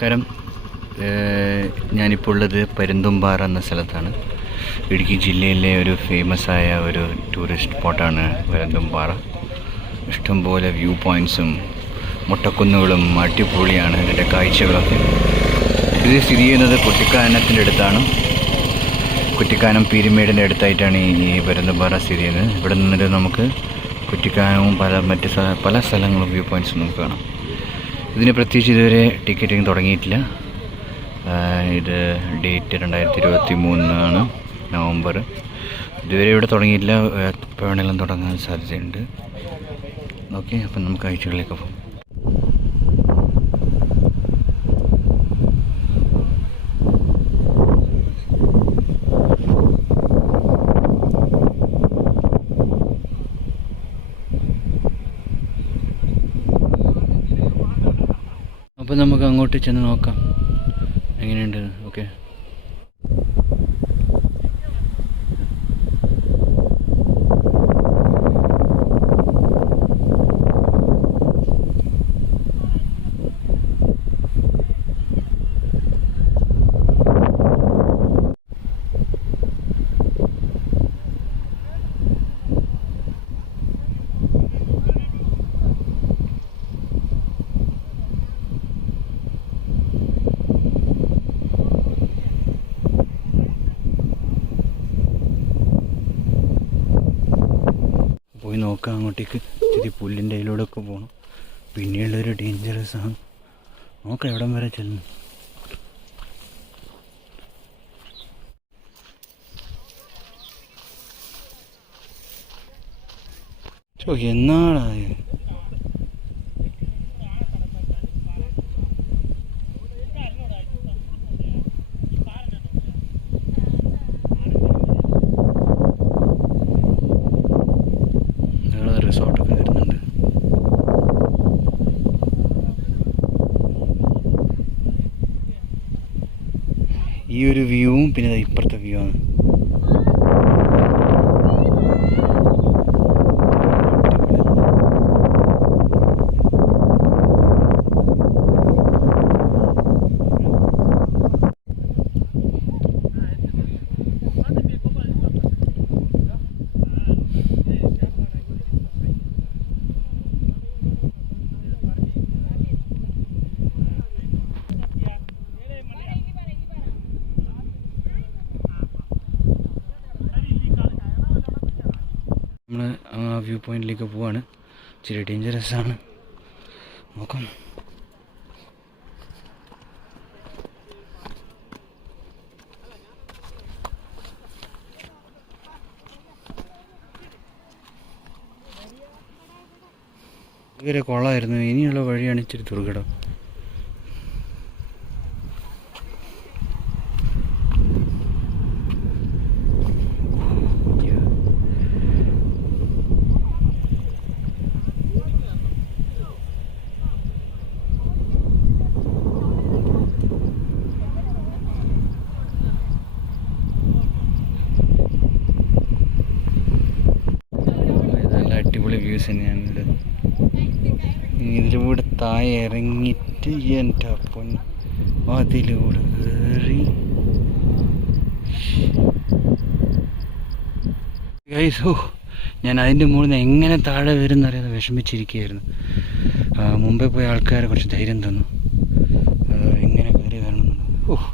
നമസ്കാരം. ഞാനിപ്പോൾ ഉള്ളത് പരുന്തുംപാറ എന്ന സ്ഥലത്താണ്. ഇടുക്കി ജില്ലയിലെ ഒരു ഫേമസ് ആയ ഒരു ടൂറിസ്റ്റ് സ്പോട്ടാണ് പരുന്തുംപാറ. ഇഷ്ടംപോലെ വ്യൂ പോയിൻറ്റ്സും മുട്ടക്കുന്നുകളും അടിപൊളിയാണ് ഇതിൻ്റെ കാഴ്ചകളൊക്കെ. ഇത് സ്ഥിതി ചെയ്യുന്നത് കുട്ടിക്കാനത്തിൻ്റെ അടുത്താണ്. കുറ്റിക്കാനം പീരുമേടിൻ്റെ അടുത്തായിട്ടാണ് ഈ പരുന്തുംപാറ സ്ഥിതി ചെയ്യുന്നത്. ഇവിടെ നിന്നിട്ട് നമുക്ക് കുറ്റിക്കാനവും പല സ്ഥലങ്ങളും വ്യൂ പോയിൻറ്റ്സും നമുക്ക് കാണാം. ഇതിന് പ്രത്യേകിച്ച് ഇതുവരെ ടിക്കറ്റിങ് തുടങ്ങിയിട്ടില്ല. ഇത് ഡേറ്റ് 2023 നവംബർ. ഇതുവരെ ഇവിടെ തുടങ്ങിയിട്ടില്ല. എപ്പോൾ വേണമെങ്കിലും തുടങ്ങാൻ സാധ്യതയുണ്ട്. ഓക്കെ, അപ്പം നമുക്ക് കാഴ്ചകളിലേക്ക് പോകാം. അപ്പോൾ നമുക്ക് അങ്ങോട്ട് ചെന്ന് നോക്കാം എങ്ങനെയുണ്ട്. ഓക്കെ, പോയി നോക്കാം. അങ്ങോട്ടേക്ക് ഇത്തിരി പുല്ലിൻ്റെ അതിലൂടെ ഒക്കെ പോകണം. പിന്നെയുള്ളൊരു ഡേഞ്ചറസ് ആണ്. നോക്കാം എവിടം വരെ ചെല്ലുന്നു. എന്നാടാ റിസോർട്ടൊക്കെ വരുന്നുണ്ട്. ഈ ഒരു വ്യൂവും പിന്നെ ഇപ്പുറത്തെ വ്യൂ ആണ്. നമ്മൾ ആ വ്യൂ പോയിന്റിലേക്ക് പോവാണ്. ഇച്ചിരി ഡേഞ്ചറസ് ആണ്. നോക്കാം. ഇതുവരെ കൊള്ളായിരുന്നു. ഇനിയുള്ള വഴിയാണ് ഇച്ചിരി ദുർഘടം. അടിപൊളി വ്യൂസ് തന്നെയാണ്. ഇതിലൂടെ താഴെ ഇറങ്ങിയിട്ട് എൻ്റെ പൊന്ന് അതിലൂടെ കയറി ഗൈസ്. ഞാൻ അതിൻ്റെ മുകളിൽ നിന്ന് എങ്ങനെ താഴെ വരും എന്നറിയാതെ വിഷമിച്ചിരിക്കുകയായിരുന്നു. മുമ്പേ പോയ ആൾക്കാരെ കുറച്ച് ധൈര്യം തന്നു എങ്ങനെ കയറി വരണമെന്നുള്ളത്.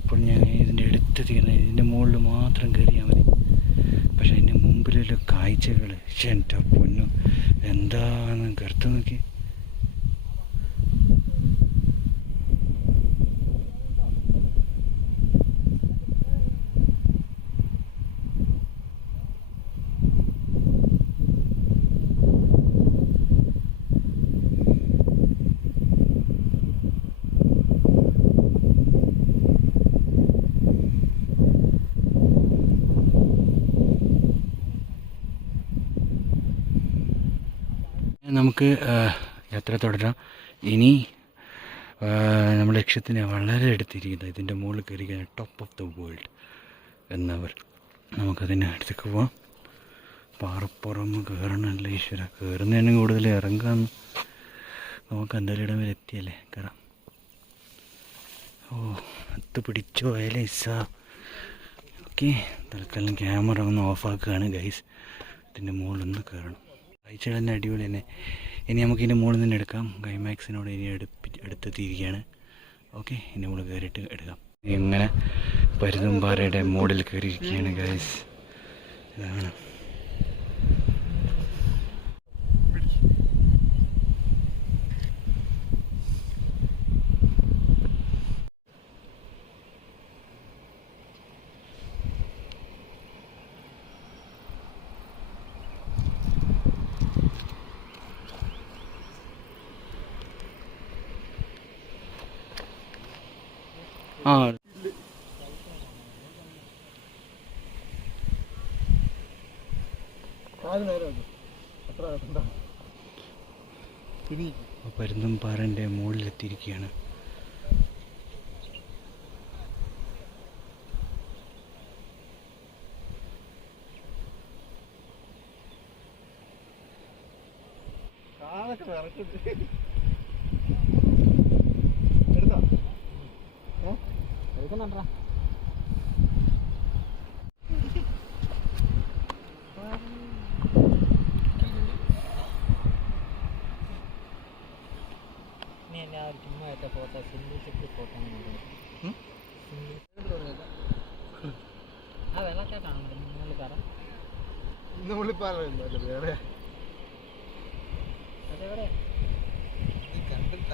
ഇപ്പോൾ ഞാൻ ഇതിൻ്റെ അടുത്തെത്തിക്കുന്നത് ഇതിൻ്റെ മുകളിൽ മാത്രം കയറിയാൽ മതി. പക്ഷെ അതിൻ്റെ മുമ്പിലുള്ള കാഴ്ചകൾ എൻ്റെ പൊന്നു എന്താണ് കറുത്ത് നോക്കി. നമുക്ക് യാത്ര തുടരാം. ഇനി നമ്മുടെ ലക്ഷ്യത്തിന് വളരെ അടുത്തിരിക്കുന്നത് ഇതിൻ്റെ മുകളിൽ കയറി കഴിഞ്ഞാൽ ടോപ്പ് ഓഫ് ദ വേൾഡ് എന്നവർ. നമുക്കതിൻ്റെ അടുത്തേക്ക് പോവാം. പാറപ്പുറം കയറണമല്ല ഈശ്വര, കയറുന്നതിനും കൂടുതൽ ഇറങ്ങാമെന്ന്. നമുക്ക് എന്തായാലും ഇടം വരെ എത്തിയല്ലേ, കയറാം. ഓ അത് പിടിച്ചോ ഏലൈസ. ഓക്കെ, തൽക്കാലം ക്യാമറ ഒന്ന് ഓഫാക്കുകയാണ് ഗൈസ്. ഇതിൻ്റെ മുകളിലൊന്ന് കയറണം. കാഴ്ചകൾ തന്നെ അടിപൊളി തന്നെ. ഇനി നമുക്ക് ഇതിൻ്റെ മുകളിൽ നിന്ന് എടുക്കാം. ഗൈമാക്സിനോട് ഇനി അടുത്തെത്തിയിരിക്കുകയാണ്. ഓക്കെ, ഇതിൻ്റെ മുകളിൽ കയറിയിട്ട് എടുക്കാം. ഇങ്ങനെ പരുന്തുംപാറയുടെ മുകളിൽ കയറിയിരിക്കുകയാണ് ഗൈസ്. ഇതാണ് പരുന്തുംപാറൻ്റെ മുകളിലെത്തിയിരിക്കുകയാണ്.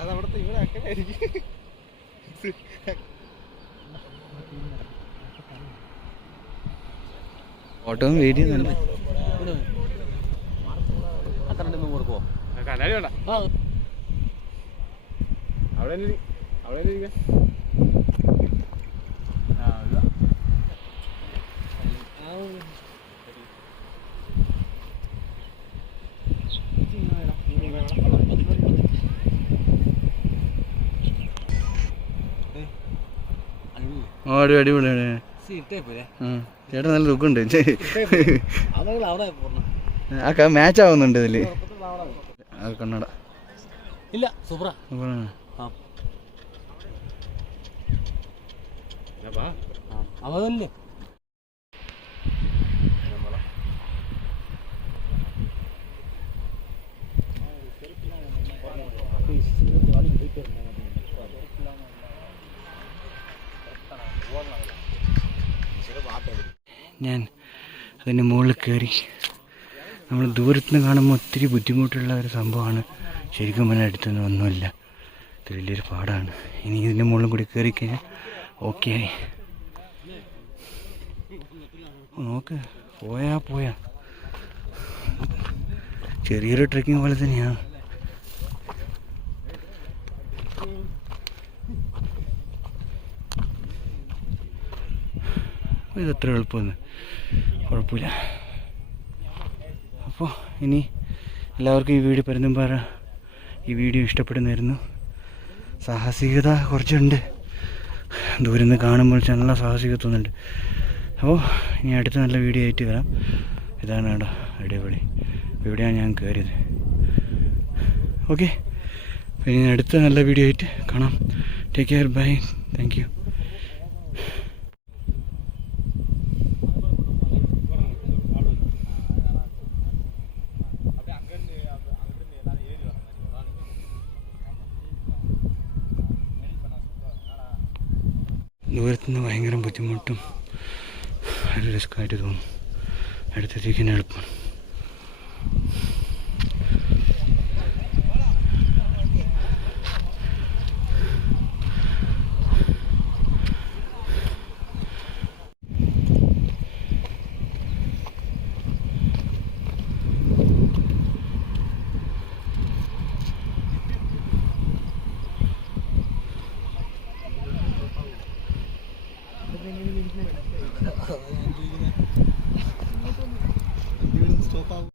അതവിടുത്തെ ഇവിടെ അങ്ങനെ ആയിരിക്കും. ഓട്ടോ വെയിറ്റ് ചെയ്യുന്നുണ്ട്. അവിടെ അടിപൊളിയാണ്. ചേട്ടാ നല്ല ലുക്കുണ്ട്. ആ മാച്ച് ആവുന്നുണ്ട് ഇതില്. കണ്ണട ഇല്ല, സൂപ്പറാ. അവതല്ലേ ഞാൻ അതിൻ്റെ മുകളിൽ കയറി. നമ്മൾ ദൂരത്തുനിന്ന് കാണുമ്പോൾ ഒത്തിരി ബുദ്ധിമുട്ടുള്ള ഒരു സംഭവമാണ്. ശരിക്കും പറഞ്ഞാൽ അടുത്തൊന്നും ഒന്നുമില്ല. ഇത് വലിയൊരു പാടാണ്. ഇനി ഇതിൻ്റെ മുകളിൽ കൂടി കയറി കഴിഞ്ഞാൽ ഓക്കെ ആയി. നോക്ക്, പോയാ ചെറിയൊരു ട്രെക്കിംഗ് പോലെ തന്നെയാണ്. ഇതത്ര എളുപ്പമൊന്നും കുഴപ്പമില്ല. അപ്പോൾ ഇനി എല്ലാവർക്കും ഈ വീഡിയോ ഇഷ്ടപ്പെടുന്നായിരുന്നു. സാഹസികത കുറച്ചുണ്ട്. ദൂരെ നിന്ന് കാണുമ്പോൾ നല്ല സാഹസികത തോന്നുന്നുണ്ട്. അപ്പോൾ ഇനി അടുത്ത നല്ല വീഡിയോ ആയിട്ട് വരാം. ഇതാണ് കേട്ടോ അടിപൊളി. ഇവിടെയാണ് ഞാൻ കയറിയത്. ഓക്കെ, ഇനി അടുത്ത നല്ല വീഡിയോ ആയിട്ട് കാണാം. Take care, bye, thank you. ദൂരത്തുനിന്ന് ഭയങ്കര ബുദ്ധിമുട്ടും ഒരു റിസ്ക്കായിട്ട് തോന്നും. അടുത്തെത്തിക്കാൻ എളുപ്പം. സ്റ്റോപ്പ് ആവും.